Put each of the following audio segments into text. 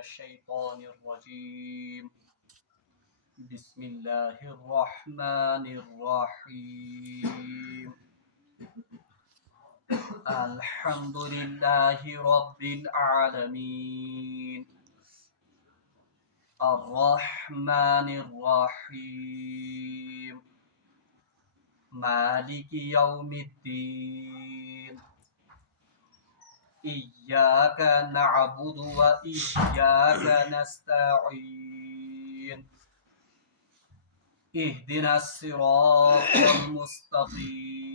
الشيطان الرجيم بسم الله الرحمن الرحيم الحمد لله رب العالمين الرحمن الرحيم مالك يوم الدين إياك نعبد وإياك نستعين اهدنا الصراط المستقيم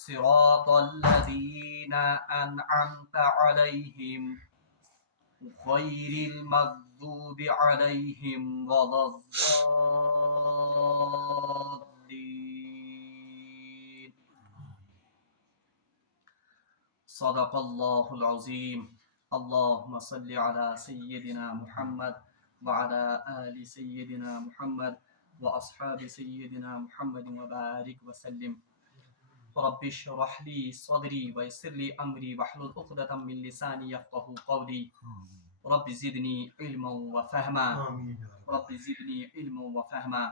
صراط الذين أنعمت عليهم غير المغضوب عليهم ولا الضالين صدق الله العظيم اللهم صل على سيدنا محمد وعلى آل سيدنا محمد وأصحاب سيدنا محمد وبارك وسلم رب اشرح لي صدري ويسر لي أمري واحلل عقدة من لساني يفقهوا قولي رب زدني علما وفهما رب زدني علما وفهما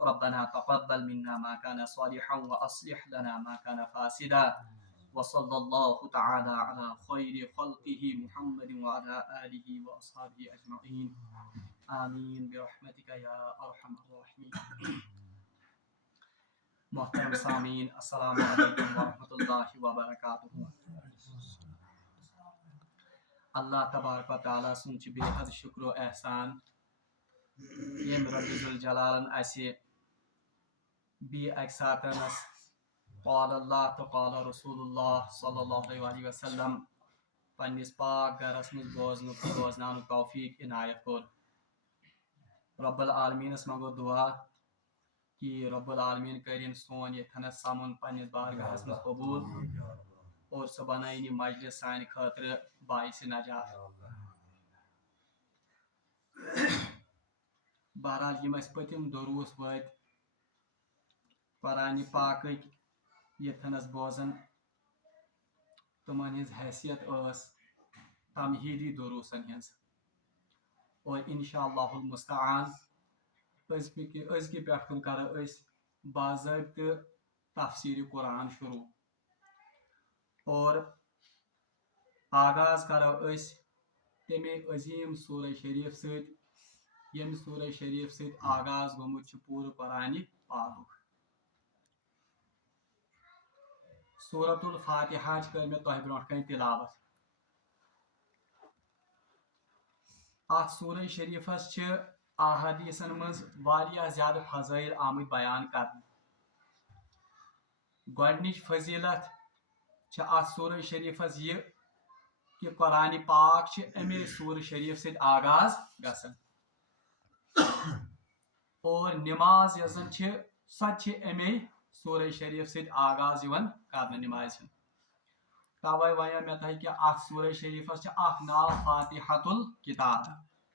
ربنا تقبل منا ما كان صالحا وأصلح لنا ما كان فاسدا وصلى الله تعالى على خير خلقه محمد وعلى آله وأصحابه أجمعين آمين برحمتك يا أرحم الراحمين. محترم سامعین السلام علیکم ورحمۃ اللہ وبرکاتہ. اللہ تبارک و تعالیٰ سن بے حد شکر و احسان یم رب ذوالجلالن اسہ بی اکہ ساتن قال اللہ تو قال رسول اللہ صلی اللہ علیہ وسلم پنس پاک گرس مز بوزنان توفیق عنایت کور. رب العالمینس منگو دعا کہ رب العالمین کرن سون یتھنس سمن پنس بارگاہس مز قبول اور سہ بنائن مجلس سان خاطر باعث نجات. بہرحال یم اس پتم دروس وت قرآن پاک یتھنس بوزن تمن ہز حیثیت اس تمہیدی دروسن ہز اور انشاءاللہ المستعان ازکہ پہ کرو اس باضابطہ تفسیر قرآن شروع اور آغاز کرو اس تمے عظیم سورہ شریف ست یم سورہ شریف ست آغاز گومت پورا قرآن پاک. سورۃ الفاتحہ کر میں تہ برونٹ کن تلاوت. ات سورہ شریفس احادیثن مز واریاہ زیادہ فضائل آمت بیان کرنے. گۄڈنِچ فضیلت ات سورہ شریفس یہ کہ قرآن پاک امے سورہ شریف ست آغاز گژھان اور نماز یس زن سہ امے سورہ شریف ست آغاز کرنے نماز ہند. توے ونیو مے تہ کہ ات سورہ شریفس اخ ناو فاتحۃ الکتاب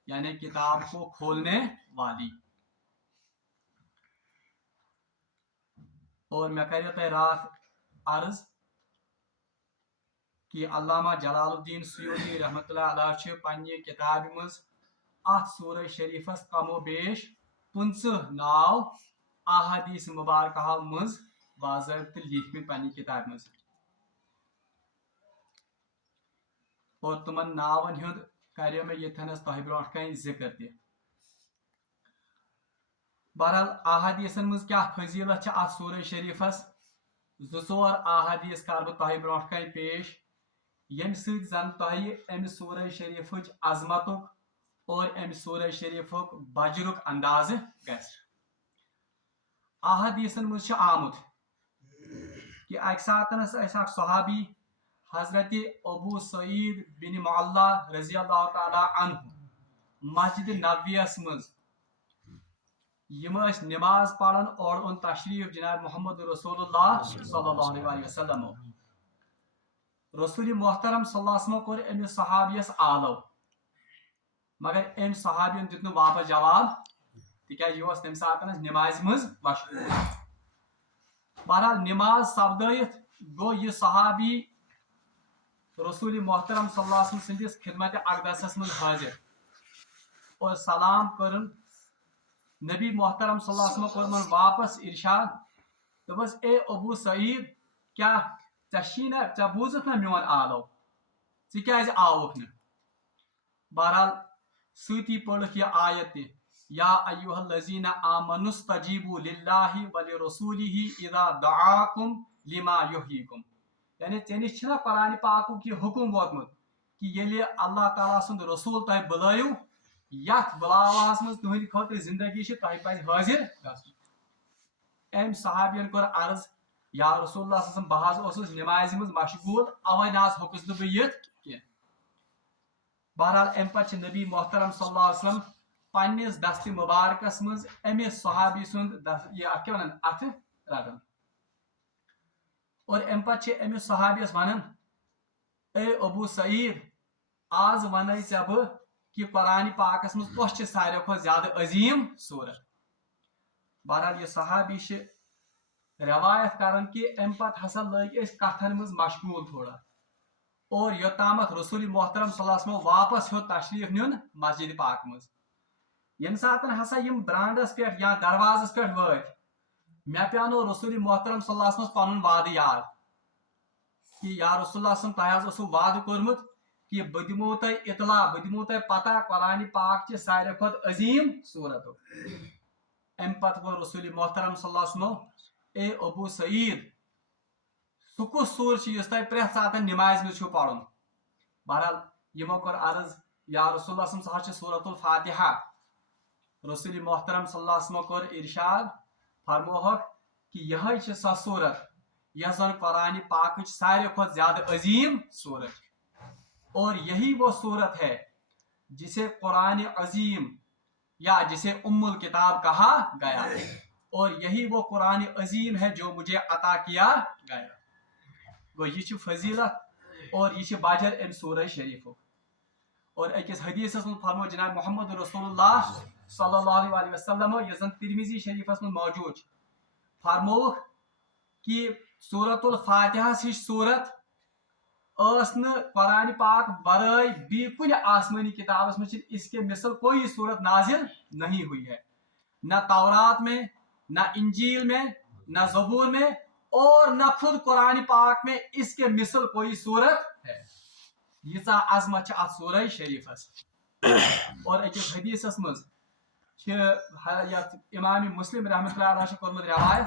یعنی کتاب کو کھولنے والی. اور میں کرے تہ رات عرض کہ علامہ جلال الدین سیوطی رحمۃ اللہ علیہ پنہ کتاب مز ات سورہ شریفس کم و بیش 15 ناو احادیث مبارکہ مز باضابطہ لکھمت پنہ کتاب مز اور تمن ناون ہند کرو میں یتھنس تہ برونٹ کن ذکر تہ. بہرحال احادیثن مز کیا فضیلت ات سورہ شریفس 2 احادیث کر بہ تہ برونٹ کن پیش یم سۭتۍ زن تہ ام سورہ شریفچ عظمتک اور ام سورہ شریفک بجرک اندازہ گژھِ. احادیثن مز آمت کہ اکہ ساتنس اکھ صحابی حضرت ابو سعید بن معلہ رضی اللہ تعالی عنہ مسجد نبویس مز یم نماز پڑھان اور اون تشریف جناب محمد رسول اللہ صلی اللہ علیہ وسلم. رسول محترم صلی اللہ علیہ وسلم کور امس صحابیس آلو مگر ام صحابین دیت نہ واپس جواب تکیاز یہ تمہ ساتن نماز مز مشغول. بہرحال نماز سپدائت گو یہ صحابی رسول محترم صلی اللہ علیہ وسلم سندس خدمت اقدس من حاضر اور سلام کرن نبی محترم صلی اللہ علیہ وسلم کورمن واپس ارشاد دبس اے ابو سعید کیا ژشینا ژے بوزت نا میون آلو ژٕ کیازِ آوُکھ نہٕ بہرحال سۭتی پٔرٕکھ یہِ آیت تہِ یا ایُّہا الذین آمنوا استجیبوا للہ ولرسولہ اذا دعاکم لما یحییکم یعنی ژےٚ نِش چھُنہ قرآنِ پاکُک یہِ حکم ووتمُت کہ ییٚلہِ اللہ تعالیٰ سُنٛد رسوٗل تۄہہِ بُلٲیِو یتھ بُلاوہس منٛز تُہنٛدِ خٲطرٕ زندگی چھِ تۄہہِ پزِ حٲضر گژھُن أمۍ صحابین کوٚر عرض یا رسول اللہ صلی اللہ علیہ وسلم بہٕ حظ اوسُس نمازِ منٛز مشغوٗل اوے نہ حظ ہیوٚکُس نہٕ بہٕ یِتھ کینٛہہ بہرحال امہِ پتہٕ چھِ نبی محترم صلی اللہ علیہ وسلم پننِس دستِ مبارکس منٛز أمِس صحابی سُنٛد یہِ اتھ کیٛاہ ونان اتھٕ رٹان اور امہِ پتہٕ چھِ أمِس صحابیس ونان اے ابو سعید آز ونَے ژےٚ بہٕ کہ قرآن پاکس منٛز کۄس چھِ ساروی کھۄتہٕ زیادٕ عظیٖم صوٗرت بہرحال یہِ صحابی چھِ روایت کران کہ امہِ پتہٕ ہسا لٔگۍ أسۍ کتھن منٛز مشغوٗل تھوڑا اور یوٚتامتھ رسول محترم صلی اللہ علیہ وسلم واپس ہیوٚت تشریٖف نیُن مسجد پاک منٛز ییٚمہِ ساتہٕ ہسا یِم برانڈس پٮ۪ٹھ یا دروازس پٮ۪ٹھ وٲتۍ مےٚ پیٛانو رسول محترم صلی اللہ علیہ وسلم پنُن وعدٕ یاد کہ یا رسول اللہ صلی اللہ علیہ وسلم تۄہہِ حظ اوسوُ وعدٕ کوٚرمُت کہ بہٕ دِمو تۄہہِ اطلاع بہٕ دِمو تۄہہِ پتہ قرآنِ پاک چہِ ساروی کھۄتہٕ عظیٖم صوٗرتُک امہِ پتہٕ ووٚن رسول محترم صلی اللہ علیہ وسلمو اے ابو سعید سُہ کُس سوٗر چھُ یُس تۄہہِ پرٛٮ۪تھ ساتہٕ نمازِ منٛز چھُو پرُن بہرحال یِمو کوٚر عرض یا رسول اللہ صلی اللہ علیہ وسلم سُہ حظ چھُ سورۃ الفاتحہ رسول محترم صلی اللہ علیہ وسلمو کوٚر ارشاد فرموہکھ کہ یہے چھِ سۄ صوٗرت یۄس زن قرآن پاکٕچ ساروی کھۄتہٕ زیادٕ عظیٖم صوٗرت چھِ اور یہی وہ صورت ہے جسے قرآن عظیم یا جسے ام الکتاب کہا گیا اور یہی وہ قرآن عظیم ہے جو مجھے عطا کیا گیا گو یہ چھ فضیلت اور یہ چھ باجر ام سورہ شریفک اور اکس حدیثس من فرمو جناب محمد رسول اللہ صلی اللہ علیہ وسلم یس زن ترمذی شریفس من موجود فرموک کہ سورۃ الفاتحہ ہش صورت قرآن پاک برائے بھی کن آسمانی کتابس میں اس کے مثل کوئی صورت نازل نہیں ہوئی ہے نہ تورات میں نہ انجیل میں نہ زبور میں اور نہ خود قرآن پاک میں اس کے مثل کوئی صورت ہے ییژا عظمت ات سورہ شریفس اور اکس حدیثس مز امام مسلم رحمۃ اللہ علیہ کورمت روایت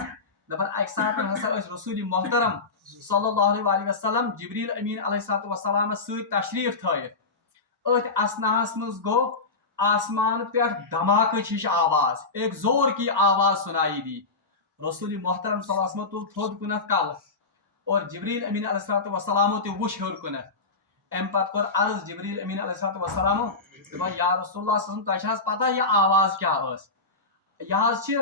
دپان اکہ سات ہسا رسول محترم صلی اللہ علیہ وسلم جبریل امین علیہ السلام ست تشریف تھٲیِتھ ات اسناہس مز گو آسمان پہ دھماکٕچ ہش آواز ایک زور کی آواز سنائی دی رسول محترم صلی اللہ علیہ وسلم تل تھوٚد کُنتھ کل اور جبریل امین علیہ السلام تہ وُچھ ہیوٚر کُنتھ ام پتہٕ کوٚر عرض جبریل امین علیہ السلام دپان یا رسول اللہ صلی اللہ علیہ وسلم تۄہہِ چھا حظ پتہ یہ آواز کیا ٲس یہ حظ چھِ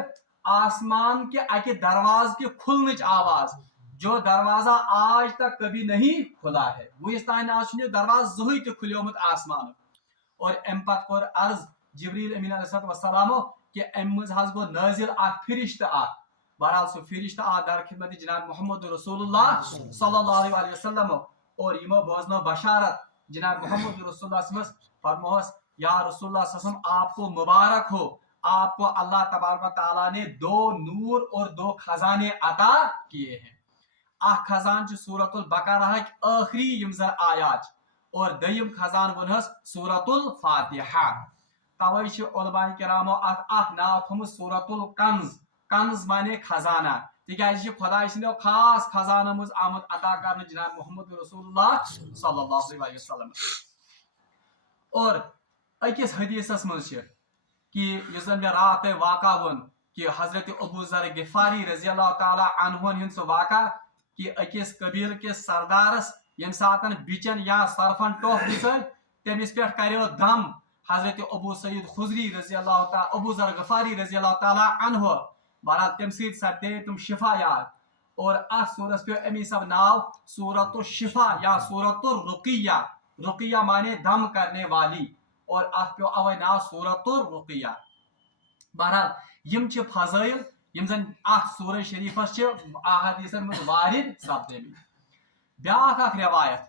آسمان کے اکہ درواز کے کھلنچ آواز جو دروازہ آج تک کبھی نہیں کھلا ہے وُنیُک تام آز چھُنہٕ یہِ دروازٕ زٕہٕنۍ تہِ کھُلیومُت آسمانُک اور ام پتہٕ کوٚر عرض جبریل امین علیہ السلامو کہ ام مز حظ گوٚو نٲزِل اکھ فرشتہٕ اکھ بہرحال سُہ فرشتہٕ آو در خدمت جناب محمد رسول اللہ صلی اللہ علیہ وسلم اور یمو بوزنو بشارت جناب محمد رسول اللہ صلی فرموہس یا رسول اللہ صلی اللہ علیہ وسلم آپ کو مبارک ہو آپ کو اللہ تبارک و تعالیٰ نے 2 نور اور 2 خزانے عطا کیے ہیں اخ خزان چھ سورۃ البقرہ آخری یم زن آیات اور دویم خزان ونہس سورۃ الفاتحہ توے چھ علماء کرامو اخ ناو تھومت سورۃ الکنز کنز مانے خزانہ تکیازِ یہ خدا سندو خاص خزانہ مز آمد عطا کرنے جناب محمد رسول اللہ صلی اللہ علیہ وسلم اور اکس حدیثس مز کہ یس زن میں رات واقع ون کہ حضرت ابو ذر غفاری رضی اللہ تعالی عنہ ہند سہ واقع کہ اکس قبیل کس سردارس یم ساتن بچن یا سرفن ٹوپ دژ تمس پہ کریو دم حضرت ابو سعید خضری رضی اللہ تعالی ابو ذر غفاری رضی اللہ تعالی عنہ بہرحال تم ست سپدے تم شفا یاد اور ات سورس پہ امی سب ناو سورۃ الشفا یا سورۃ الرقیہ رقیہ مانے دم کرنے والی اور ات پہ اوے ناو سورۃ الرقیہ بہرحال یم چھ فضائل یم زن ات سورہ شریفس چھ احادیثن مز وارد سپدے بیاکھ اکھ روایت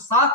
7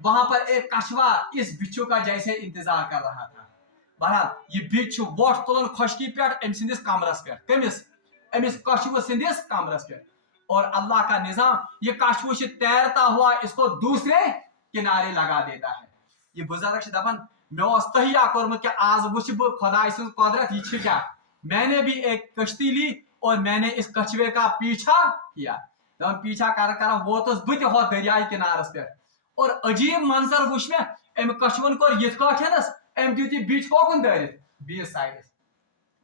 وہاں پر ایک کچھوا اس بچھو کا جیسے انتظار کر رہا تھا. بہرحال یہ بچ ووٹ تلان خشکی پہ ام سندس کمرس پہ کمس امس کچھو سندس کمرس پہ اور اللہ کا نظام یہ کچھو تیرتا ہوا اس کو دوسرے کنارے لگا دیتا ہے. یہ بزرگ دپان مے تہیا کورمت کہ آج وچھ بہ خدا سن قدرت یہ کیا. میں نے بھی ایک کشتی لی اور میں نے اس کچھوے کا پیچھا کیا. پیچھا کر ووتس بہ تہ ہو دریائے کنارس پہ اور عجیب منظر وچھ میں ام کچھون کور یت کاٹھنس ام دیت یہ بیچ کوکن دٲرِتھ بیس سائڈس.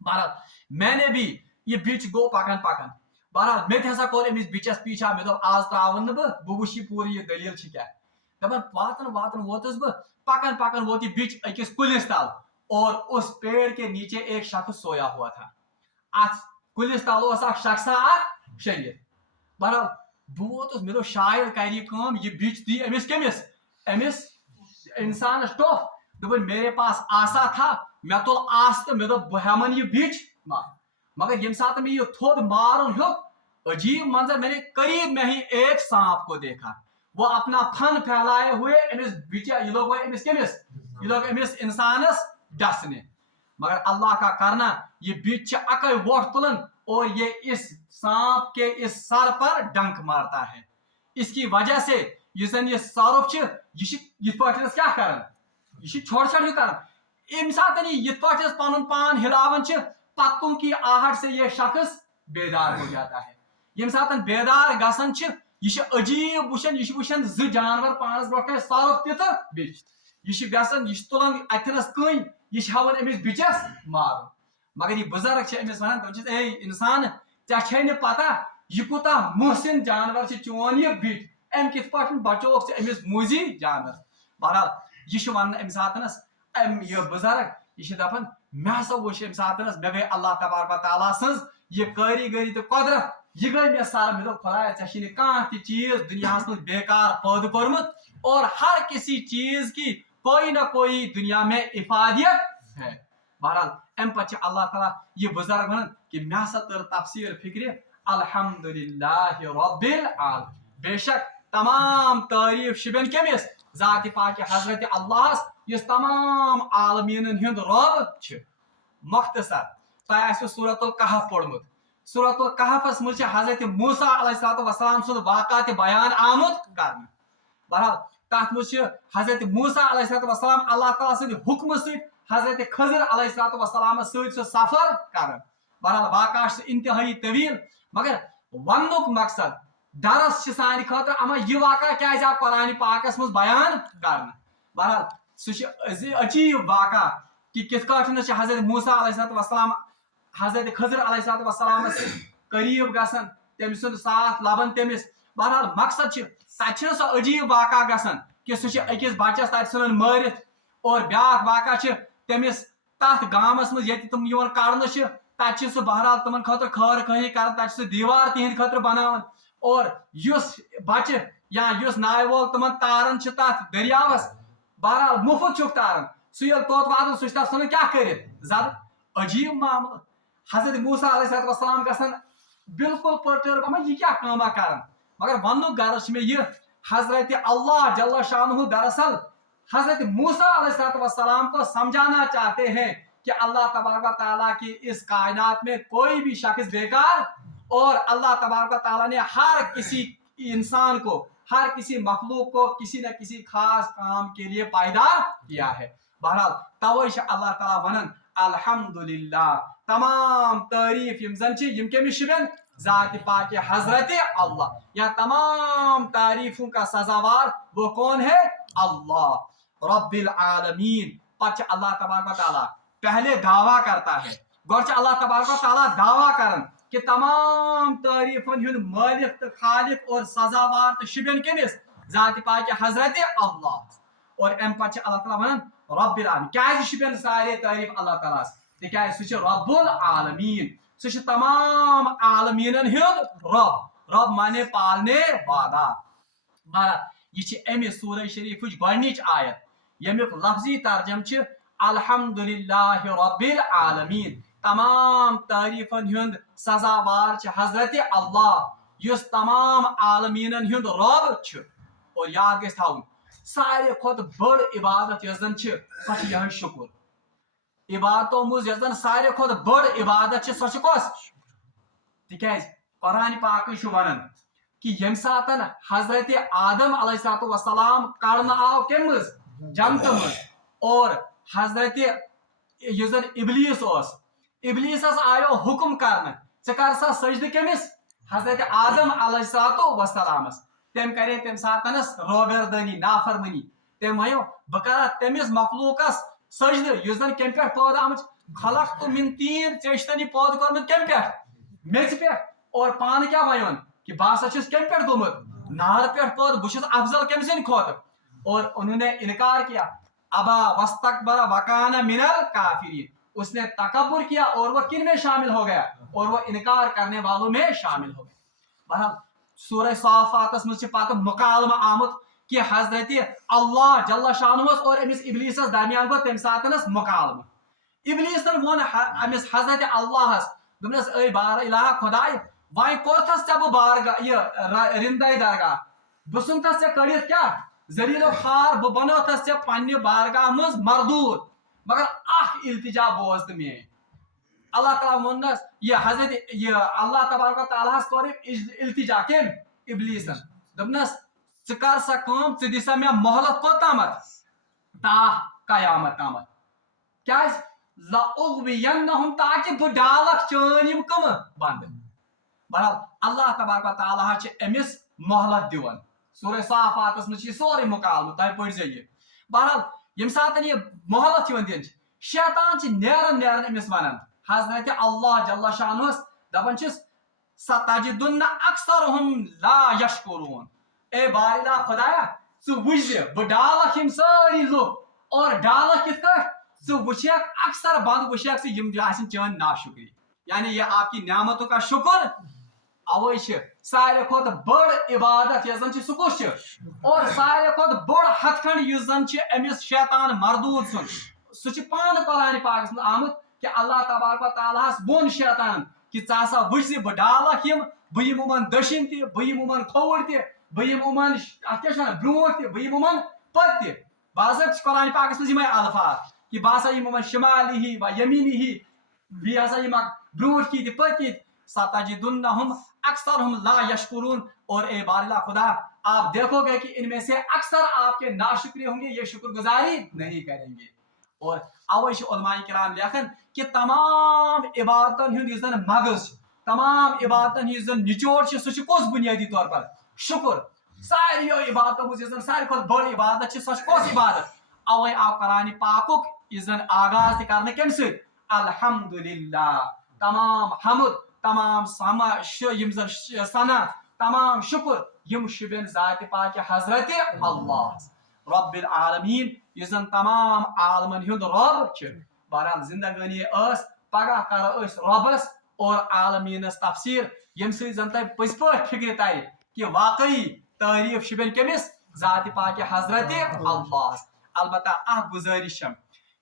بہرحال میں نے بھی یہ بیچ گو پکان پکان بہرحال مے تہ ہسا کور امس بیچس پیچھا مے دوپ آز تراون نہ بہ وچھ یہ پوری یہ دلیل چھ کیا. دپان واتن واتن ووتس بہ پکان پکان ووت یہ بیچ اکس کلس تل اور اس پیڑ کے نیچے ایک شخص سویا ہوا تھا. ات کلس تل اوس اکھ شخصا اکھ شنگِتھ. بہرحال بہ ووتس مے دوپ شاید کر یہ کٲم یہ بیچ دی امس کمس امس انسانس ٹوپھ. دپن میرے پاس آسا تھا میں تل آس تو مے دوپ بہ ہیمن یہ بیچ مار. مگر یم سات میں یہ تھود مارن ہیوک عجیب منظر میں نے قریب میں ہی ایک سانپ کو دیکھا. وہ اپنا پھن پھیلائے ہوئے امس بیچ یہ لوگ امس کمس یہ لوگ امس انسانس ڈسنے. مگر اللہ کا کرنا یہ بیچ اکے ووٹ تلن اور یہ اس سانپ کے اس سر پر ڈنک مارتا ہے. اس کی وجہ سے یہ زن یہ سارف یہ پاٹھس کیا کرن یہ چھوڑ چھڑ ہی کرن. ام سات یہ پاٹھس پن پان ہلاون پتوں کی آہٹ سے یہ شخص بیدار ہو جاتا ہے. یم سات بیدار گسن یہ عجیب وچھن یہ وچھن ز جانور پانس برو سارف تہ بیچ یہ گسن یہ تلان اتنس کن یہ ہاون امس بچس مارن. مگر یہ بزرگ امس ونان دپان اے انسان ژےٚ چھے نہ پتہ یہ کوتاہ محسن جانور چون یہ بچ ام کت پٲٹھۍ بچوکھ ژٕ امس موذی جانور. بہرحال یہ ون ام ساتنس یہ بزرگ یہ دپان مے ہسا وچھ ام ساتنس مے گئی اللہ تبارک و تعالیٰ سٕنٛز یہ کٲریگری تو قدرت یہ گئی مے سر. مے دوپ خدایا ژےٚ چھی نہٕ کانٛہہ تہِ چیز دنیاہس منٛز بیکار پٲدٕ کوٚرمُت اور ہر کسی چیز کی کوئی نہ کوئی دنیا میں افادیت ہے. بہرحال ام پتہ اللہ تعالیٰ یہ بزرگ ونان کہ مے ہسا تر تفسیر فکر الحمدللہ رب العالمین. بے شک تمام تعریف شبین کمس ذات پاک حضرت اللہ یس تمام عالمین ہند رب چھ. مختصر تہ آسو سورۃ الکہف پورمت. سورۃ الکہفس مجھ حضرت موسیٰ علیہ السلام سن واقعات بیان آمت کرنا. بہرحال تات مجھ حضرت موسیٰ علیہ السلام اللہ تعالیٰ سند حکم ست حضرت خضر علیہ السلام ست سفر کرن. بہرحال واقعہ انتہائی طویل مگر ونک مقصد درس سان خاطر اما یہ واقعہ کیا آو قرآن پاکس مز بیان کرنا. بہرحال سہ عجیب واقعہ کہ کت کاٹھن حضرت موسیٰ علیہ السلام حضرت خضر علیہ السلام قریب گسن تم سند ساتھ لبن تمس. بہرحال مقصد تتہ سہ عجیب واقعہ گسان کہ سہ اکس بچس تت ژھنن مارت اور بیاکھ واقعہ تمس تھ گامس مز یت تم کڑنے تتہ سہ بہرحال تمن خاطر خیر خواہی کر تتہ سہ دیوار تہند خاطر بناون اور اس بچہ یا اس نائے وول تمن تارن تت دریاوس بہرحال مفت چھک تارن سہ یل توت واتن سہ تتھ ژھنن کیا کرت زد. عجیب معاملہ. حضرت موسیٰ علیہ السلام گژھن بالکل پرٹرب اما یہ کیا کاما کرن. مگر ونک غرض میں یہ حضرت اللہ جل شانہ دراصل حضرت موسیٰ علیہ السلام کو سمجھانا چاہتے ہیں کہ اللہ تبارک و تعالیٰ کی اس کائنات میں کوئی بھی شخص بیکار اور اللہ تبارک و تعالیٰ نے ہر کسی انسان کو ہر کسی مخلوق کو کسی نہ کسی خاص کام کے لیے پیدا کیا ہے. بہرحال توش اللہ تعالیٰ ونن الحمدللہ تمام تعریف یم زن یم کمس شبین ذات پاک حضرت اللہ یا تمام تعریفوں کا سزاوار وہ کون ہے اللہ رب العالمین. پتہ اللہ تبارک و تعالیٰ پہلے دعویٰ کرتا ہے گوچ اللہ تبارک و تعالیٰ دعویٰ کرن کہ تمام تعریفن ہند مالک تو خالق اور سزاوار تو شبین کمس ذات پاک حضرت اللہ. اور ام پتہ اللہ تعالیٰ ونن رب العالمین کیا شبین سارے تعریف اللہ تعالیٰ تک سہ رب العالمین سہ تمام عالمین ہند رب. رب مانے پالنے والا. یہ امہ سورہ شریف گۄڈنِچ آیت یمیک لفظی ترجم الحمدللہ رب العالمین. تمام تعریفن ہند سزاوار حضرت اللہ یس تمام عالمین ہند رب. اور یاد گژھِ تھاون سارے کھت بڑ عبادت یس زن سو یہ شکر عبادتوں مز یس زن سارے کھت بڑ عبادت سو کس تکیاز قرآن پاک ونان کہ یم سات حضرت آدم علیہ السلام کڑنا آو کم مز جنت مز اور حضرت یس زن ابلیس آیو حکم کرنا ثر سا سجدہ کمس حضرت آدم علیہ السلام تم کرے تم ساتنس روگردانی نافرمانی تم ونو بہ تمس مخلوقس سجدہ یس زن کم پہ پید آمت خلق تو من تین چشتنی پود کورمت کم پہ میچ پہ اور پان کیا ون کہ بہت چھس کم پہ گومت نار پہ پود بہت افضل کم سند کھوت اور انہوں نے انکار کیا ابا وستکبر وکان من الکافرین اس نے تکبر کیا اور وہ کن میں شامل ہو گیا اور وہ انکار کرنے والوں میں شامل ہو گیا. بہرحال سورہ صافات مجھ پتہ مکالمہ آمت کہ حضرت اللہ جل شانہ اور امس ابلیسس درمیان گو تم ساتنس مکالمہ. ابلیسن ون امس حضرت اللہ دس اے بار الہ خدائے وائ کورتھس ژے بہ بارگاہ یہ رندے درگاہ بہ سنتس ژے کڑت کیا ذلیل و خوار بہ بنوتس ژے پنہ بارگاہ مز مردود مگر اخ التجا بوز تو میٲنۍ. اللہ تعالیٰ ونس یہ حضرت یہ اللہ تبارک و تعالیٰ کور التجا کم ابلیسن دپنس ژٕ کر سا کٲم ژٕ دِ سا مےٚ مہلت کوتامتھ تا قیامت تامتھ کیاز لأغوینہم تاکہ بہ ڈالکھ چٲنۍ یم کم بند. بہرحال اللہ تبارک و تعالیٰ امس مہلت دِوان سورہ صافات مجھ یہ سورے مکالمہ تہ پڑھ یہ. بہرحال یم سات یہ مہلت دن شیطان نیران امس ونان حضرت اللہ جل شانہ دپان ستجدن اکثرہم لا یشکرون. اے بارلا خدایا ژٕ وچھ بہ ڈالکھ یم ساری لوگ اور ڈالکھ کت کٹ ژٕ وچھکھ اکثر بند وچھکھ ژٕ یم آسن چٲنۍ ناشکری یعنی یہ آپ کی نعمتوں کا شکر. اوے سارے کھت بڑ عبادت یس زن سہ کس اور سارے کھت بڑ ہتھ کھنڈ یس زن امس شیطان مردود سن سہ پان قرآن پاکس مز آمت کہ اللہ تبارک و تعالیٰ ون شیطان کہ ژٕ ہسا وچھ بہ ڈالکھ یم بہ یم یمن دٔچھِنۍ تہِ بہ یم یمن کھووُر تہِ بہ یم یمن اتھ کیاہ چھِ ونان برونٛٹھ تہِ بہ یم یمن پتہٕ تہِ باضٲبطہٕ قرآن پاکس مز یمے الفاظ کہ بہ ہسا یم یمن شمالی و یمیٖنی بیٚیہِ ہسا یِمکھ برونٛٹھ کِنۍ تہِ پٔتۍ کِنۍ ستجدنہم اکثرہم لا یشکرون. اور اے بارلا خدا آپ دیکھو گے کہ ان میں سے اکثر آپ کے ناشکری ہوں گے یہ شکر گزاری نہیں کریں گے. اور اوے علماء کرام لیکھن کہ تمام عبادتن ہند یس زن مغز تمام عبادتن ہند زن نچوڑ سہ کس بنیادی طور پر شکر. ساریو عبادتوں مز یس زن ساروی کھت بڑ عبادت سہ کس عبادت. اوے آو قرآن پاکک یس زن آغاز تہ کرنے کم ست الحمدللہ تمام حمد تمام یم زن ثنا تمام شکر یم شبین ذات پاک حضرت اللہ رب العالمین یس زن تمام عالمن ہند رب. بہرحال زندگانی پگہ کرو ربس اور عالمینس تفسیر یم سی زن تہ پز پہ فکر تر کہ واقعی تعریف شبین کمس ذات پاک حضرت اللہ. البتہ اخ گزارش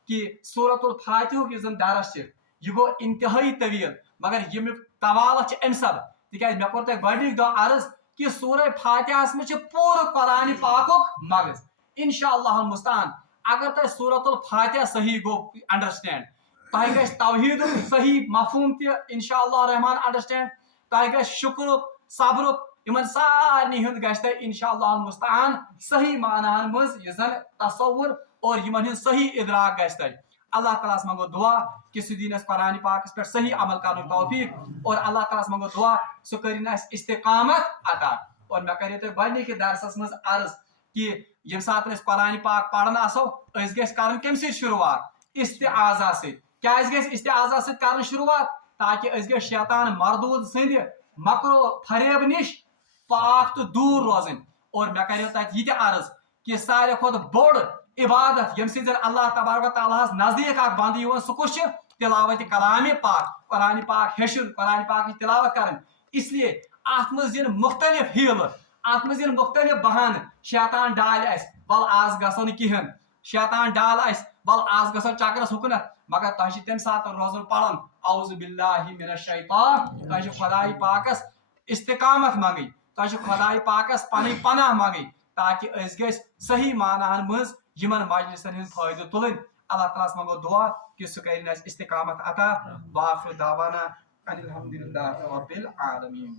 کہ سورۃ الفاتحہ یس زن درس یہ گو انتہائی طویل مگر یمیک طوالت ام سب تکیاز مے کور تہ گۄڈنِکۍ دۄہ عرض کہ سورہ فاتحہس مز پورٕ قرآن پاکک مغز. انشاءاللہ المستعان اگر تہ سورۃ الفاتحہ صحیح گو انڈرسٹینڈ تہ گژھِ توحید صحیح مفہوم تہ انشاءاللہ الرحمن انڈرسٹینڈ تہ گژھِ شکرک صبرک یمن سارنی ہند گژھِ تہ انشاءاللہ المستعان صحیح معناہن مز یس زن تصور اور یمن ہند صحیح ادراک گژھِ تہ. اللہ تعالیٰ منگو دعا کہ سہ دین قرآن پاکس پہ صحیح عمل کرنے توفیق اور اللہ تعالیٰ منگو دعا سہ کرن اس استقامت عطا. اور میں کرے تو گۄڈنِکہِ درسس مز عرض کہ یم سات قرآن پاک پران آسو اس گژھِ کرن کم سی شروعات استعاذہ ست. کیاز گژھِ استعاذہ ست کرن شروعات تاکہ اس گژھِ شیطان مردود سند مکرو فریب نش پاک تو دور روزن. اور میں کرے تتہ یہ تہ عرض کہ سارے کھت بوڑ عبادت یم سن اللہ تبارک و تعالیٰ نزدیک اخ بند یوان سہ کس تلاوت کلام پاک قرآن پاک ہیچن قرآن پاک تلاوت کرن. اس لیے ات مز ین مختلف حیل ات مز ین مختلف بہانہ شیطان ڈال اس ول آز گژھو نہ کہین شیطان ڈال اس ول آز گژھو چکرس حکنت مگر تہ تم سات روزن پڑھن اعوذ باللہ من الشیطان تہ خدائے پاکس استقامت منگی تہ خدائے پاکس پنہ پناہ منگی تاکہ اس گژھِ صحیح معناہن منٛز یمن مجلسن ہُنٛد فٲیدٕ تُلٕنۍ اللہ تعالیٰ منگو دعا کہ سُہ کرِ اَسہِ استقامت عطا واخر دعوانا ان الحمد للہ رب العالمین.